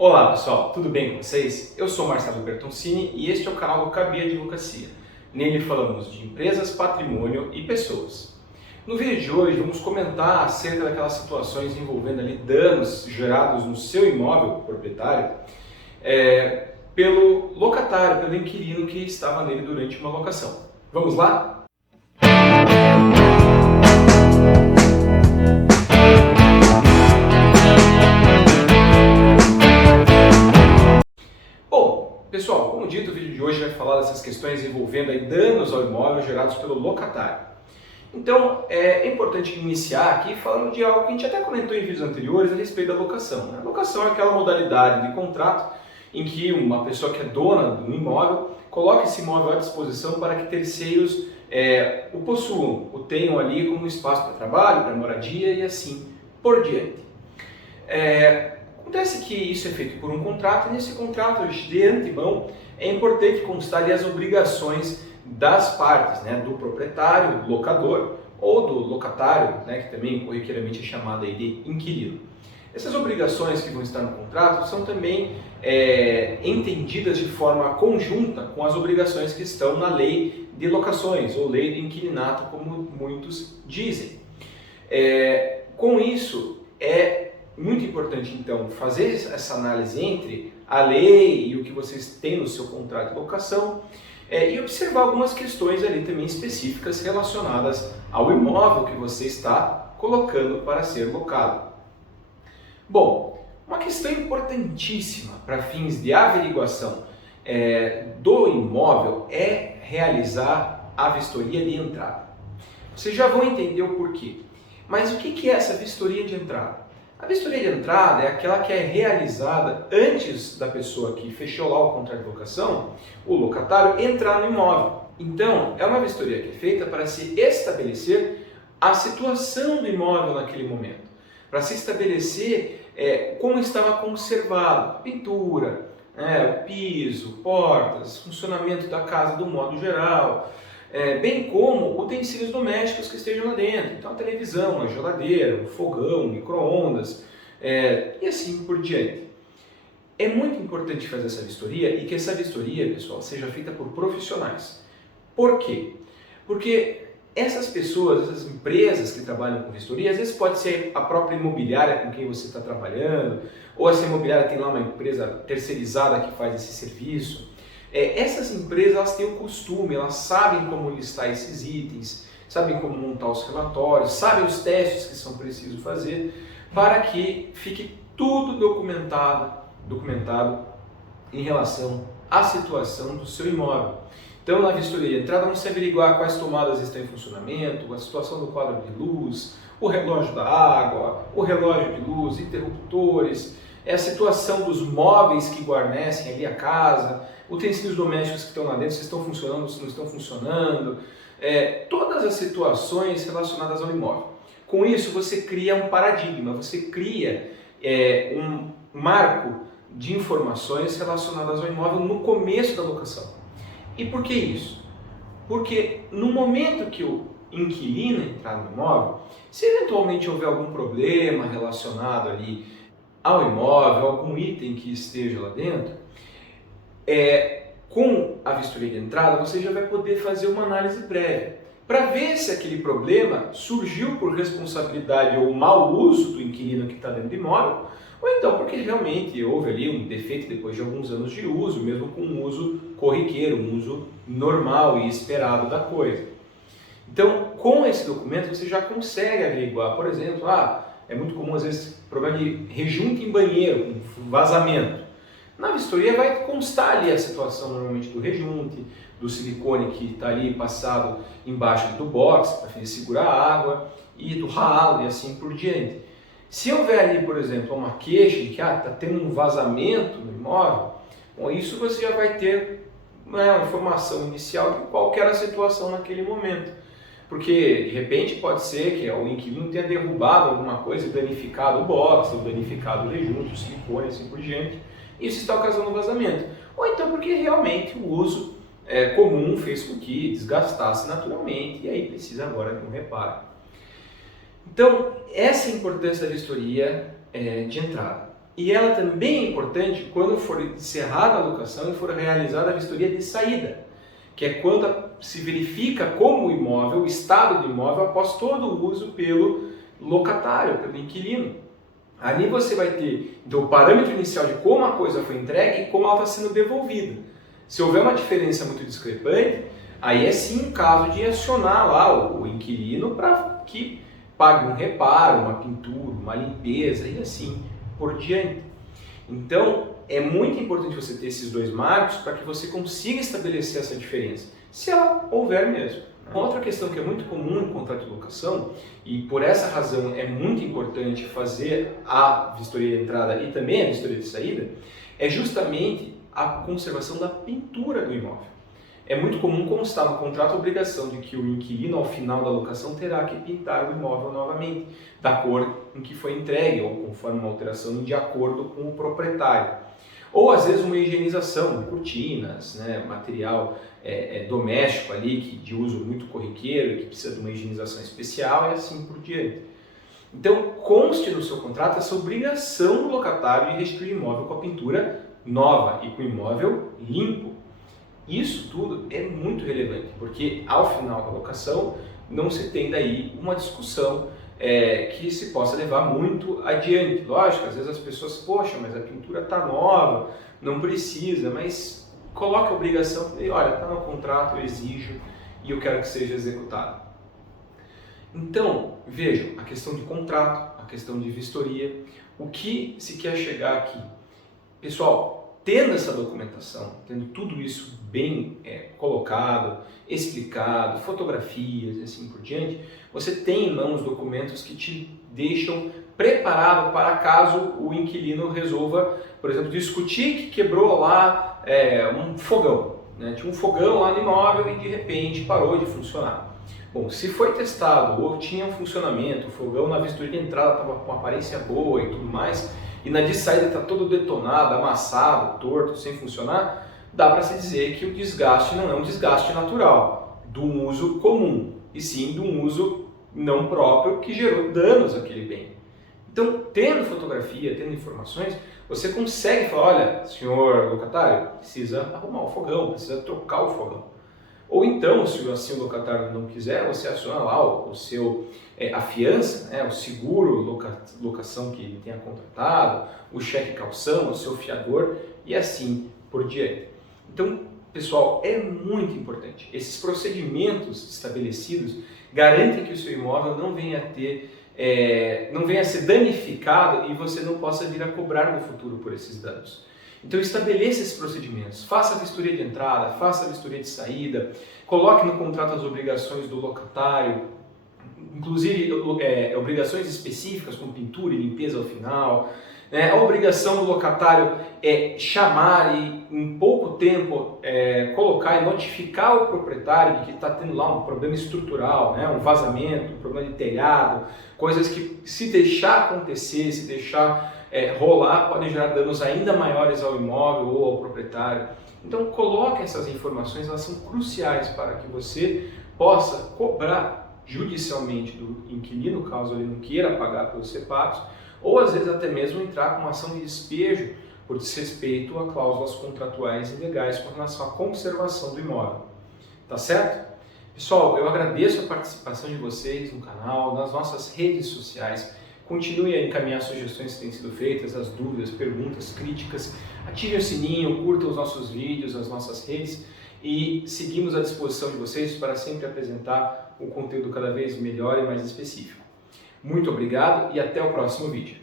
Olá pessoal, tudo bem com vocês? Eu sou Marcelo Bertoncini e este é o canal do Cabia Advocacia. Nele falamos de empresas, patrimônio e pessoas. No vídeo de hoje vamos comentar acerca daquelas situações envolvendo ali danos gerados no seu imóvel proprietário pelo locatário, pelo inquilino que estava nele durante uma locação. Vamos lá? Bom, pessoal, como dito, o vídeo de hoje vai falar dessas questões envolvendo aí danos ao imóvel gerados pelo locatário. Então, é importante iniciar aqui falando de algo que a gente até comentou em vídeos anteriores a respeito da locação. A locação é aquela modalidade de contrato em que uma pessoa que é dona de um imóvel coloca esse imóvel à disposição para que terceiros o possuam, o tenham ali como espaço para trabalho, para moradia e assim por diante. Acontece que isso é feito por um contrato e nesse contrato, de antemão, é importante constar ali as obrigações das partes, né, do proprietário, do locador ou do locatário, né, que também corriqueiramente é chamado aí de inquilino. Essas obrigações que vão estar no contrato são também entendidas de forma conjunta com as obrigações que estão na lei de locações ou lei de inquilinato, como muitos dizem. Com isso, é muito importante então fazer essa análise entre a lei e o que vocês têm no seu contrato de locação e observar algumas questões ali também específicas relacionadas ao imóvel que você está colocando para ser locado. Bom, uma questão importantíssima para fins de averiguação do imóvel é realizar a vistoria de entrada. Vocês já vão entender o porquê. Mas o que é essa vistoria de entrada? A vistoria de entrada é aquela que é realizada antes da pessoa que fechou lá o contrato de locação, o locatário, entrar no imóvel. Então, é uma vistoria que é feita para se estabelecer a situação do imóvel naquele momento, para se estabelecer como estava conservado, a pintura, o piso, portas, funcionamento da casa do modo geral, bem como utensílios domésticos que estejam lá dentro. Então a televisão, a geladeira, o fogão, o micro-ondas e assim por diante. É muito importante fazer essa vistoria e que essa vistoria, pessoal, seja feita por profissionais. Por quê? Porque essas pessoas, essas empresas que trabalham com vistoria, às vezes pode ser a própria imobiliária com quem você está trabalhando, ou essa imobiliária tem lá uma empresa terceirizada que faz esse serviço. Essas empresas elas têm o costume, elas sabem como listar esses itens, sabem como montar os relatórios, sabem os testes que são precisos fazer para que fique tudo documentado em relação à situação do seu imóvel. Então, na vistoria de entrada, vamos averiguar quais tomadas estão em funcionamento, a situação do quadro de luz, o relógio da água, o relógio de luz, interruptores, a situação dos móveis que guarnecem ali a casa, utensílios domésticos que estão lá dentro, se estão funcionando, se não estão funcionando, todas as situações relacionadas ao imóvel. Com isso, você cria um paradigma, você cria um marco de informações relacionadas ao imóvel no começo da locação. E por que isso? Porque no momento que o inquilino entrar no imóvel, se eventualmente houver algum problema relacionado ali ao imóvel, algum item que esteja lá dentro, com a vistoria de entrada você já vai poder fazer uma análise prévia para ver se aquele problema surgiu por responsabilidade ou mau uso do inquilino que está dentro do imóvel, ou então porque realmente houve ali um defeito depois de alguns anos de uso, mesmo com um uso corriqueiro, um uso normal e esperado da coisa. Então, com esse documento você já consegue averiguar, por exemplo, é muito comum às vezes problema de rejunte em banheiro, com vazamento. Na vistoria vai constar ali a situação normalmente do rejunte, do silicone que está ali passado embaixo do box para segurar a água e do ralo e assim por diante. Se houver ali, por exemplo, uma queixa de que está tendo um vazamento no imóvel, com isso você já vai ter uma informação inicial de qual era a situação naquele momento. Porque de repente pode ser que o inquilino tenha derrubado alguma coisa e danificado o box, ou danificado o rejunte, o silicone e assim por diante. Isso está ocasionando vazamento. Ou então porque realmente o uso comum fez com que desgastasse naturalmente e aí precisa agora de um reparo. Então, essa é a importância da vistoria de entrada. E ela também é importante quando for encerrada a locação e for realizada a vistoria de saída, que é quando se verifica como o imóvel, o estado do imóvel após todo o uso pelo locatário, pelo inquilino. Ali você vai ter então, o parâmetro inicial de como a coisa foi entregue e como ela está sendo devolvida. Se houver uma diferença muito discrepante, aí é sim um caso de acionar lá o inquilino para que pague um reparo, uma pintura, uma limpeza e assim por diante. Então, é muito importante você ter esses dois marcos para que você consiga estabelecer essa diferença, se ela houver mesmo. Uma outra questão que é muito comum em contrato de locação, e por essa razão é muito importante fazer a vistoria de entrada e também a vistoria de saída, é justamente a conservação da pintura do imóvel. É muito comum constar no contrato a obrigação de que o inquilino, ao final da locação, terá que pintar o imóvel novamente, da cor em que foi entregue, ou conforme uma alteração de acordo com o proprietário. Ou às vezes uma higienização, cortinas, né, material doméstico ali, de uso muito corriqueiro, que precisa de uma higienização especial e assim por diante. Então, conste no seu contrato essa obrigação do locatário de restituir o imóvel com a pintura nova e com o imóvel limpo. Isso tudo é muito relevante, porque ao final da locação não se tem daí uma discussão que se possa levar muito adiante. Lógico, às vezes as pessoas, poxa, mas a pintura está nova, não precisa, mas coloca a obrigação e olha, está no contrato, eu exijo e eu quero que seja executado. Então, vejam, a questão de contrato, a questão de vistoria, o que se quer chegar aqui? Pessoal, tendo essa documentação, tendo tudo isso bem colocado, explicado, fotografias e assim por diante, você tem em mãos documentos que te deixam preparado para caso o inquilino resolva, por exemplo, discutir que quebrou lá um fogão. Né? Tinha um fogão lá no imóvel e de repente parou de funcionar. Bom, se foi testado ou tinha um funcionamento, o fogão na vistoria de entrada estava com aparência boa e tudo mais, e na de saída está todo detonado, amassado, torto, sem funcionar, dá para se dizer que o desgaste não é um desgaste natural, do uso comum, e sim de um uso não próprio que gerou danos àquele bem. Então, tendo fotografia, tendo informações, você consegue falar, olha, senhor locatário, precisa arrumar o fogão, precisa trocar o fogão. Ou então, se assim o locatário não quiser, você aciona lá a fiança, né, o seguro locação que ele tenha contratado, o cheque calção, o seu fiador e assim por diante. Então, pessoal, é muito importante. Esses procedimentos estabelecidos garantem que o seu imóvel não venha a ser danificado e você não possa vir a cobrar no futuro por esses danos. Então estabeleça esses procedimentos, faça a vistoria de entrada, faça a vistoria de saída, coloque no contrato as obrigações do locatário, inclusive obrigações específicas como pintura e limpeza ao final. A obrigação do locatário é chamar e em pouco tempo colocar e notificar o proprietário de que está tendo lá um problema estrutural, né? Um vazamento, um problema de telhado, coisas que se deixar acontecer, se deixar rolar, podem gerar danos ainda maiores ao imóvel ou ao proprietário. Então coloque essas informações, elas são cruciais para que você possa cobrar judicialmente do inquilino, caso ele não queira pagar pelos repagos, ou às vezes até mesmo entrar com uma ação de despejo por desrespeito a cláusulas contratuais e legais com relação à conservação do imóvel. Tá certo? Pessoal, eu agradeço a participação de vocês no canal, nas nossas redes sociais. Continue a encaminhar sugestões que têm sido feitas, as dúvidas, perguntas, críticas. Ative o sininho, curta os nossos vídeos, as nossas redes e seguimos à disposição de vocês para sempre apresentar um conteúdo cada vez melhor e mais específico. Muito obrigado e até o próximo vídeo.